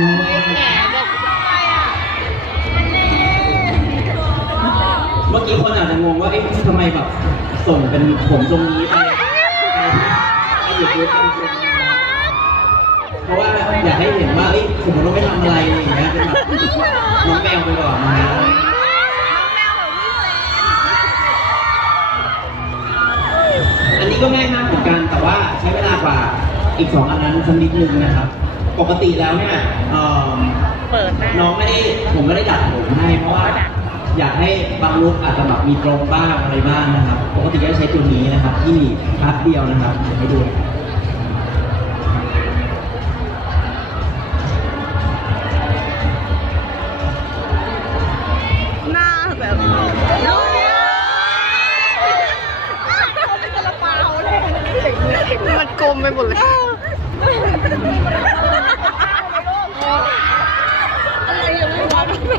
เมื่อกี้คนอาจจะงงว่า เอ๊ะทำไมแบบส่งเป็นผมทรงนี้ไปไปหยุดยุดกันเพราะว่าอยากให้เห็นว่าเอ้ยสมมติว่าไม่ทำอะไรอย่างเงี้ยเป็นแบบน้องแมวไปก่อนนะฮะอันนี้ก็ง่ายมากเหมือนกันแต่ว่าใช้เวลากว่าอีกสองอันนั้นสักนิดนึงนะครับ ปกติแล้วเนี่ยเอ่อเปิดหน้า น้องไม่ได้ผมไม่ได้ดัดผมให้เพราะว่าอยากให้บางลุกอาจจะแบบมีตรงบ้างอะไรบ้างนะครับ ปกติก็ใช้ตัวนี้นะครับ ที่มีพับเดียวนะครับเดี๋ยวให้ดูนะครับหน้าแบบน้อยมันกลมไปหมดเลย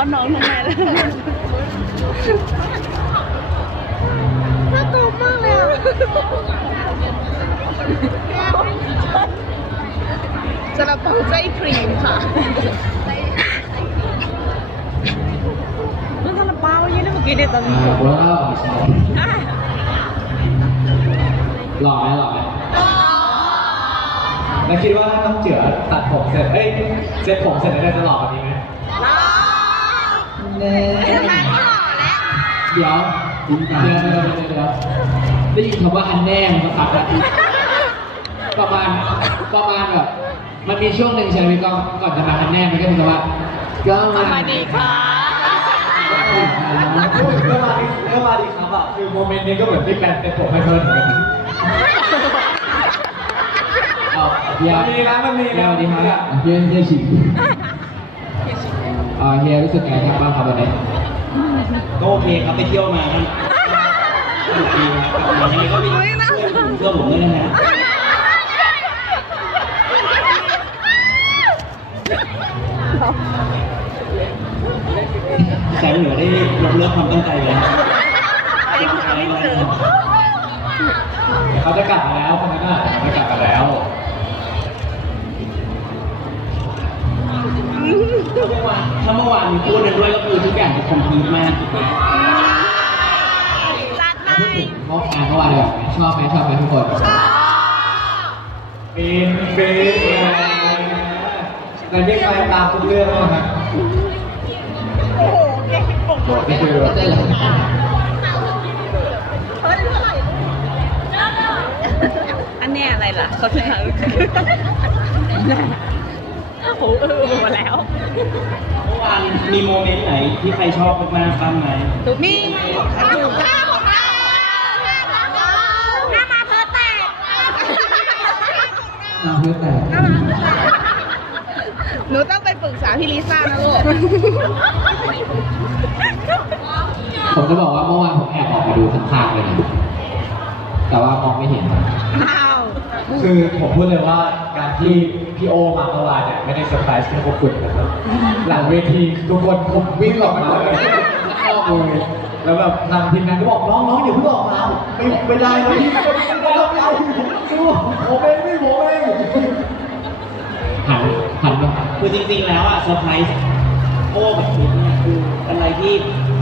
อนน้องทำไมล่ะน่ากลัวมากเลยอะสำหรับเปาไส้ครีมค่ะมันซาลาเปาอย่างนี้นะเมื่อกี้เนี่ยตอนนี้ว้าวหล่อไหมหล่อไหมแล้วคิดว่าถ้าต้องเจือตัดผมเสร็จ เอ้ยเซ็ตผมเสร็จแล้วจะหล่อกว่านี้ไหม เน่เดี๋ยวเดี๋ยวเดี๋ยวเดี๋ยวได้ยินคำว่าอันแน่มาสักพักแล้วประมาณประมาณแบบมันมีช่วงหนึ่งใช่ไหมก้องก่อนจะมาอันแน่มันก็มีคำว่าก็สวัสดีค่ะก็มาดีก็มาดีครับอะคือโมเมนต์นี้ก็เหมือนที่แฟนเป็นผมให้เพิ่นเหมือนกันเอาเฮียมีนะมันมีนะสวัสดีครับเฮียเฮีย ชิงอ่าเฮียรู้สึกไงครับบ้างครับวันนี้ก็โอเคครับไปเที่ยวมาครับสนุกดีครับยังไงก็ไปช่วยผมช่วยผมด้วยนะฮะแสงเหนือได้ยกเลิกความตั้งใจเลยครับ เขาจะกลับมาแล้วคนนั้นอะจะกลับมาแล้วถ้าเมื่อวานมีพูดกันด้วยก็คื อทุกอย่างจะคอมพลีทมากจัดไปเมื่อวานเมื่อวานแบบชอบไหมชอบไหมทุกคนปีนปีนเราเรียกไปตามทุกเรื่องเลยนะโอ้โหเก่งปกบอกไม่คืออันเนี้ยอะไรล่ะเขาถึงหาโอ้โหเออหมดแล้ว เมื่อวานมีโมเมนต์ไหนที่ใครชอบมากๆบ้างไหมนี่ข้าวของข้าวของข้าวหน้ามาเธอแตกน้ำเพื่อแต่หน้ามาเธอแตกหนูต้องไปปรึกษาพี่ลิซ่านะลูกผมจะบอกว่าเมื่อวานผมแอบออกมาดูข้างๆเลยนะแต่ว่ามองไม่เห็นอ้าว คือผมพูดเลยว่าการที่พี่โอมาเมื่อวานเนี่ยไม่ได้เซอร์ไพรส์แค่พวกคุณนะครับหลังเวทีทุกคนผมวิ่งออกมาเลยเข้าเลยแล้วแบบทางทีมงานก็บอกน้องน้องอย่าเพิ่งออกมาไม่ไม่ได้นะพี่ไม่ได้ไม่ได้ไม่เอาคือผมเองไม่ผมเองหันหันมาคือจริงๆแล้วอะเซอร์ไพรส์โอ้กับชุดเนี่ยคืออะไรที่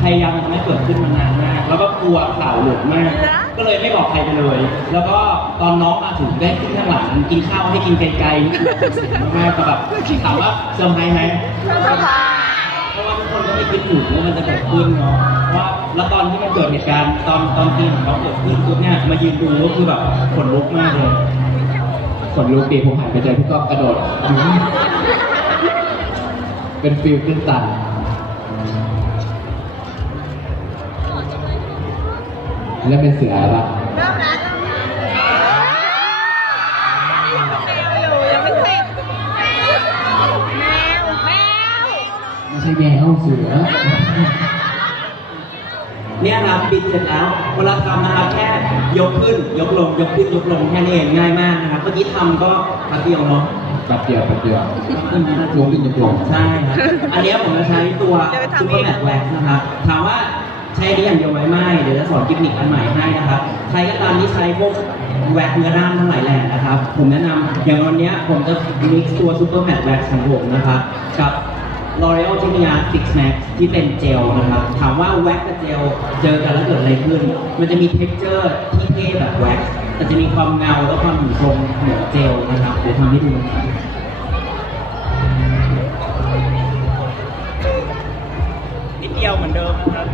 พยายามทำให้เกิดขึ้นมานานมาก แล้วก็ ลัวข่าวหลุดมาก ก็เลยไม่บอกใครไปเลย แล้วก็ตอนน้องมาถึงได้ขึ้นข้างหลังกินข้าวให้กินไกลๆมากๆแต่แบบถามว่าเซอร์ไพรส์ไหมเพราะว่าทุกคนก็ไม่คิดถึงว่ามันจะเกิดขึ้นเนาะเพราะว่าแล้วตอนที่มันเกิดเหตุการณ์ตอนตอนทีมของเขาเกิดขึ้นปุ๊บเนี่ยมายืนดูก็คือแบบขนลุกมากเลยขนลุกดีผมหันไปเจอพี่ก้องกระโดด เป็นฟิลขึ้นตัน โหเล่นเป็นเสือปะเริ่มแล้วแมวอยู่ยังไม่เสร็จแมวแมวไม่ใช่แมวเสือ เนี่ยครับปิดเสร็จแล้วเวลาทำนะครับแค่ยกขึ้นยกลงยกขึ้นยกลงแค่นี้เองง่ายมากนะครับเมื่อกี้ทำก็แป๊บเดียวเนาะแป๊บเดียวแป๊บเดียวขึ้นมาลงขึ้นยกลงใช่ครับอันเนี้ยผมจะใช้ตัวซูเปอร์แมทแว็กนะครับถามว่า ใช้อันนี้อย่างเดียวไว้ไหมเดี๋ยวจะสอนเทคนิคอันใหม่ให้นะครับใครก็ตามที่ใช้พวกแว็กเนื้อด้านทั้งหลายแหล่นะครับ ผมแนะนำอย่างวันนี้ผมจะมิกซ์ตัวซูเปอร์แมทแว็กของผมนะครับกับ L'Oreal t i n i a Fix Max ที่เป็นเจลนะครับ ถามว่าแว็กกับเจลเจอกันแล้วเกิดอะไรขึ้น มันจะมี texture ที่เท่แบบแว็กแต่จะมีความเงาและความอยู่ทรงเหมือนเจลนะครับเดี๋ยวทำให้ดูนิดเดียวเหมือนเดิมนะครับ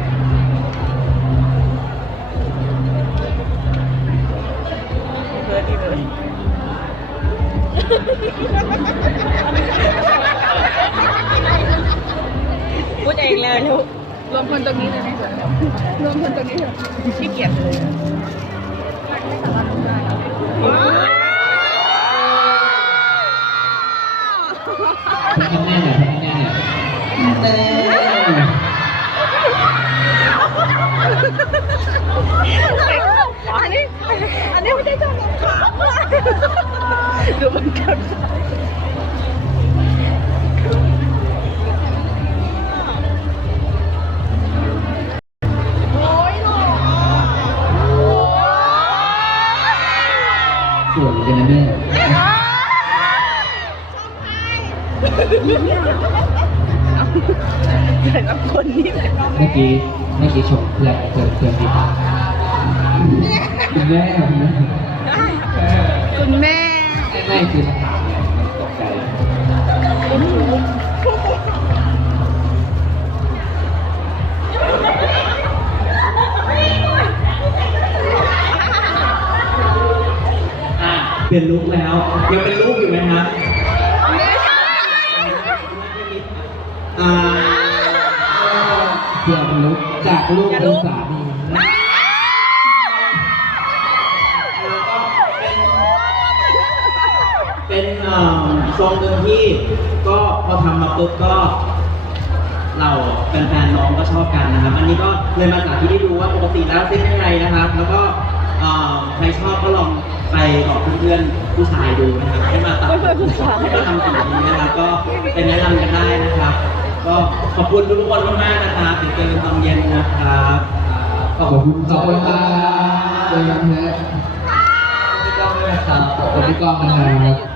พูดเองเลยลูกรวมพลตรงนี้เลยไหมคะรวมพลตรงนี้เถอะขี้เกียจเลยทำแน่หน่อยทำแน่หน่อยอันนี้อันนี้ไม่ได้ทำรองเท้า ดูมันกันสวยเมือนกันนะเนี่ยแต่ละคนนี่แหละเมื่อกี้เมื่อกี้ชมเพื่อนเพื่อนเพื่อนที่บ้านคุณแม่คุณแม่คุณแม่ ไม่ไม่คือมาถามเนี่ยตกใจอะเปลี่ยนลุคแล้ว ยังเป็นลูกอยู่ไหมครับอ่าเพื่อนลูกจากลูกเป็นสามี ทรงหนึ่งที่ก็พอทำมาปุ๊บก็เราแฟนๆน้องก็ชอบกันนะครับ อันนี้ก็เลยมาสาธิตให้ดูว่าปกติแล้วเส้นยังไงนะครับ แล้วก็เอ่อใครชอบก็ลองไปบอกเพื่อนๆผู้ชายดูนะครับให้มาตัดให้มาทำสีนี้นะครับก็เป็นแนะนำกันได้นะครับ ก็ขอบคุณทุกคนมากๆนะครับติดเจอกันตอนเย็นนะครับขอบคุณขอบคุณครับเจอกันนะพี่ก้องด้วยนะครับขอบคุณพี่ก้องนะครับ